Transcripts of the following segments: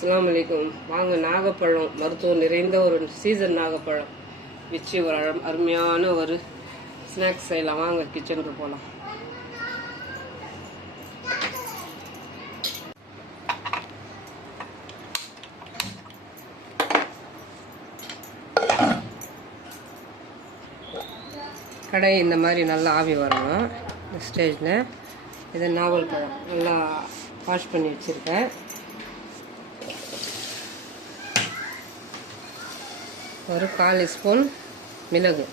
அஸ்ஸலாமு அலைக்கும். வாங்க, நாகப்பழம் மருத்துவம் நிறைந்த ஒரு சீசன் நாகப்பழம் வச்சு ஒரு அருமையான ஒரு ஸ்நாக்ஸ் செய்யலாம். வாங்க கிச்சனுக்கு போகலாம். கடை இந்த மாதிரி நல்லா ஆவி வரணும். இந்த ஸ்டேஜில் இதை நாவல் பழம் நல்லா வாஷ் பண்ணி வச்சுருக்கேன். ஒரு 1/4 ஸ்பூன் மிளகு,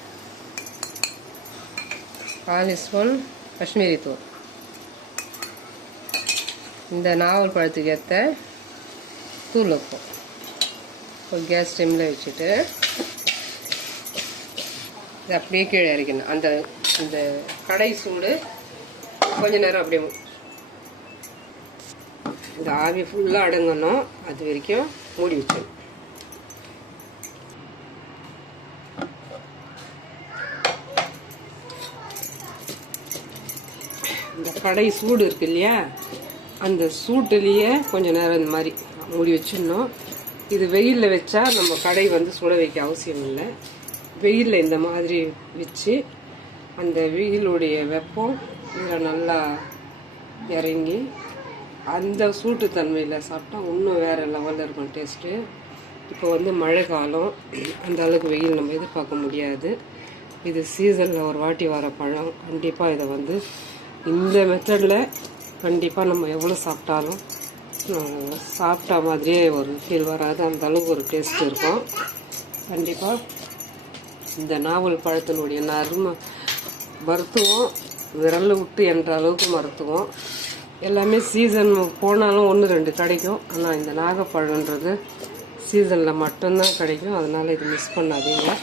1/4 ஸ்பூன் காஷ்மீரி தூள், இந்த நாவல் பழத்துக்கு ஏற்ற தூள் வைப்போம். ஒரு கேஸ் ஸ்டிம்மில் வச்சுட்டு இது அப்படியே கீழே இறக்கணும். அந்த அந்த கடை சூடு கொஞ்ச நேரம் அப்படியே இந்த ஆவி ஃபுல்லாக அடங்கணும். அது வரைக்கும் மூடி வச்சிடணும். இந்த கடை சூடு இருக்கு இல்லையா, அந்த சூட்டுலேயே கொஞ்சம் நேரம் இந்த மாதிரி மூடி வச்சிடணும். இது வெயிலில் வச்சா நம்ம கடை சுட வைக்க அவசியம் இல்லை. வெயிலில் இந்த மாதிரி வச்சு அந்த வெயிலுடைய வெப்பம் இதில் நல்லா இறங்கி அந்த சூட்டுத்தன்மையில் சாப்பிட்டா இன்னும் வேறு லெவலில் இருக்கும் டேஸ்ட்டு. இப்போ மழை காலம், அந்த அளவுக்கு வெயில் நம்ம எதிர்பார்க்க முடியாது. இது சீசனில் ஒரு வாட்டி வர பழம். கண்டிப்பாக இதை இந்த மெத்தடில் கண்டிப்பாக நம்ம எவ்வளோ சாப்பிட்டாலும் சாப்பிட்டா மாதிரியே ஒரு ஃபீல் வராது. அந்த அளவுக்கு ஒரு டேஸ்ட் இருக்கும். கண்டிப்பாக இந்த நாவல் பழத்தினுடைய மருத்துவம் விரல் விட்டு என்ற அளவுக்கு மருத்துவம். எல்லாமே சீசன் போனாலும் 1-2 கிடைக்கும். ஆனால் இந்த நாகப்பழன்றது சீசனில் மட்டும்தான் கிடைக்கும். அதனால் இது மிஸ் பண்ணாதீங்க.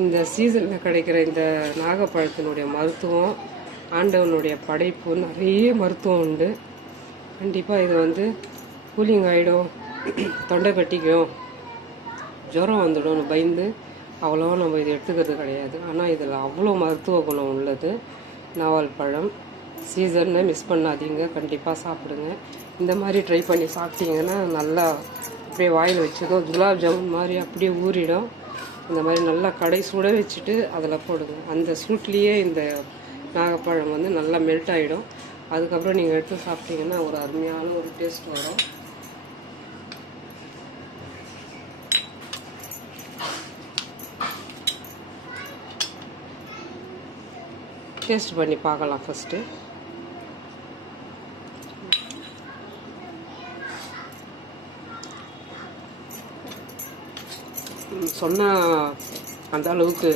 இந்த சீசனில் கிடைக்கிற இந்த நாகப்பழத்தினுடைய மருத்துவம், ஆண்டவனுடைய படைப்பு, நிறைய மருத்துவம் உண்டு. கண்டிப்பாக இது கூலிங் ஆகிடும், தொண்டை கட்டிக்கும், ஜுரம் வந்துடும் பயந்து அவ்வளோ நம்ம இது எடுத்துக்கிறது கிடையாது. ஆனால் இதில் அவ்வளோ மருத்துவ குணம் உள்ளது. நாவல் பழம் சீசனை மிஸ் பண்ணாதீங்க. கண்டிப்பாக சாப்பிடுங்க. இந்த மாதிரி ட்ரை பண்ணி சாப்பிட்டீங்கன்னா நல்லா அப்படியே வாயில் வச்சதும் குலாப் ஜாமுன் மாதிரி அப்படியே ஊறிடும். இந்த மாதிரி நல்லா கடை சுட வச்சுட்டு அதில் போடுங்க. அந்த சூட்லேயே இந்த நாகப்பழம் நல்லா மெல்ட் ஆகிடும். அதுக்கப்புறம் நீங்கள் எடுத்து சாப்பிட்டீங்கன்னா ஒரு அருமையான ஒரு டேஸ்ட் வரும். டேஸ்ட் பண்ணி பார்க்கலாம். ஃபஸ்ட்டு சொன்னால் அந்த அளவுக்கு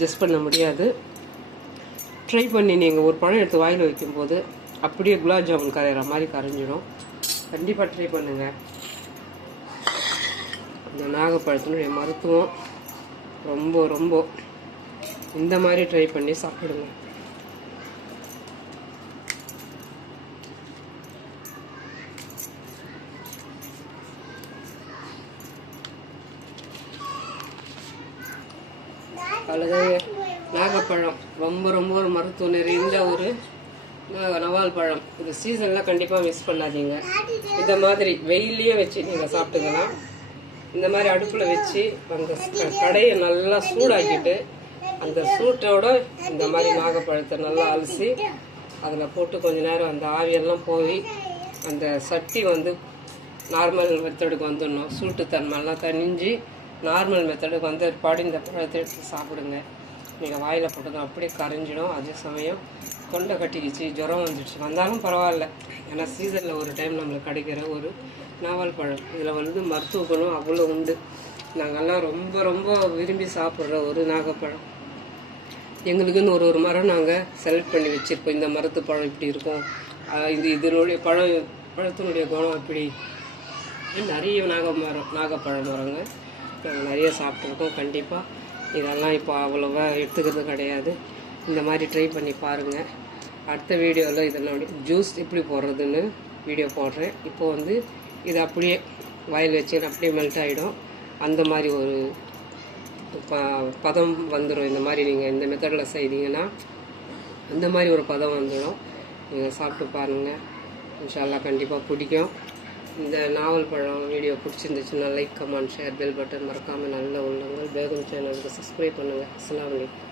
ஜஸ்ட் பண்ண முடியாது. ட்ரை பண்ணி நீங்கள் ஒரு பழம் எடுத்து வாயில் வைக்கும்போது அப்படியே குலாப் ஜாமுன் கரையிற மாதிரி கரைஞ்சிடும். கண்டிப்பாக ட்ரை பண்ணுங்கள். இந்த நாகப்பழத்தினுடைய மருத்துவம் ரொம்ப ரொம்ப இந்த மாதிரி ட்ரை பண்ணி சாப்பிடுங்க. அவ்வளோதாங்க. நாகப்பழம் ரொம்ப ரொம்ப ஒரு மருத்துவம் நிறைந்த ஒரு நவால் பழம். இது சீசனில் கண்டிப்பாக மிஸ் பண்ணாதீங்க. இந்த மாதிரி வெயிலையே வச்சு நீங்கள் சாப்பிட்டுக்கலாம். இந்த மாதிரி அடுப்பில் வச்சு அந்த கடையை நல்லா சூடாக்கிட்டு அந்த சூட்டோட இந்த மாதிரி நாகப்பழத்தை நல்லா அலசி அதில் போட்டு கொஞ்ச நேரம் அந்த ஆவியெல்லாம் போய் அந்த சட்டி நார்மல் மெத்தடுக்கு வந்துடணும். சூட்டுத்தன்மைலாம் தணிஞ்சு நார்மல் மெத்தடுக்கு பாடி இந்த பழத்தை எடுத்து சாப்பிடுங்க. நீங்கள் வாயில் போட்டதும் அப்படியே கரைஞ்சிடும். அதே சமயம் தொண்டை கட்டிக்கிச்சு, ஜுரம் வந்தாலும் பரவாயில்ல. ஏன்னா சீசனில் ஒரு டைம் நம்மளுக்கு கிடைக்கிற ஒரு நாவல் பழம். இதில் மருத்துவ குணம் அவ்வளோ உண்டு. நாங்கள்லாம் ரொம்ப ரொம்ப விரும்பி சாப்பிட்ற ஒரு நாகப்பழம். எங்களுக்குன்னு ஒரு மரம் நாங்கள் செலக்ட் பண்ணி வச்சுருப்போம். இந்த மரத்து பழம் இப்படி இருக்கும், இதனுடைய பழத்தினுடைய குணம் இப்படி. நிறைய நாகப்பழம் மரங்க நாங்கள் நிறைய சாப்பிட்ருக்கோம். கண்டிப்பாக இதெல்லாம் இப்போ அவ்வளோவா எடுத்துக்கிறது கிடையாது. இந்த மாதிரி ட்ரை பண்ணி பாருங்கள். அடுத்த வீடியோவில் இதனுடைய ஜூஸ் எப்படி போடுறதுன்னு வீடியோ போடுறேன். இப்போது இது அப்படியே வாயில் வச்சு அப்படியே மெல்ட் ஆகிடும். அந்த மாதிரி ஒரு பதம் வந்துடும். இந்த மாதிரி நீங்கள் இந்த மெத்தடில் செய்தீங்கன்னா அந்த மாதிரி ஒரு பதம் வந்துடும். நீங்கள் சாப்பிட்டு பாருங்கள். இன்ஷா அல்லாஹ் கண்டிப்பாக பிடிக்கும். இந்த நாவல் பழம் வீடியோ பிடிச்சிருந்துச்சுன்னா like, comment, share, bell button மறக்காமல் நல்ல உள்ளங்கள் பேகம் சேனலுக்கு சப்ஸ்கிரைப் பண்ணுங்கள். அஸ்ஸலாமு அலைக்கும்.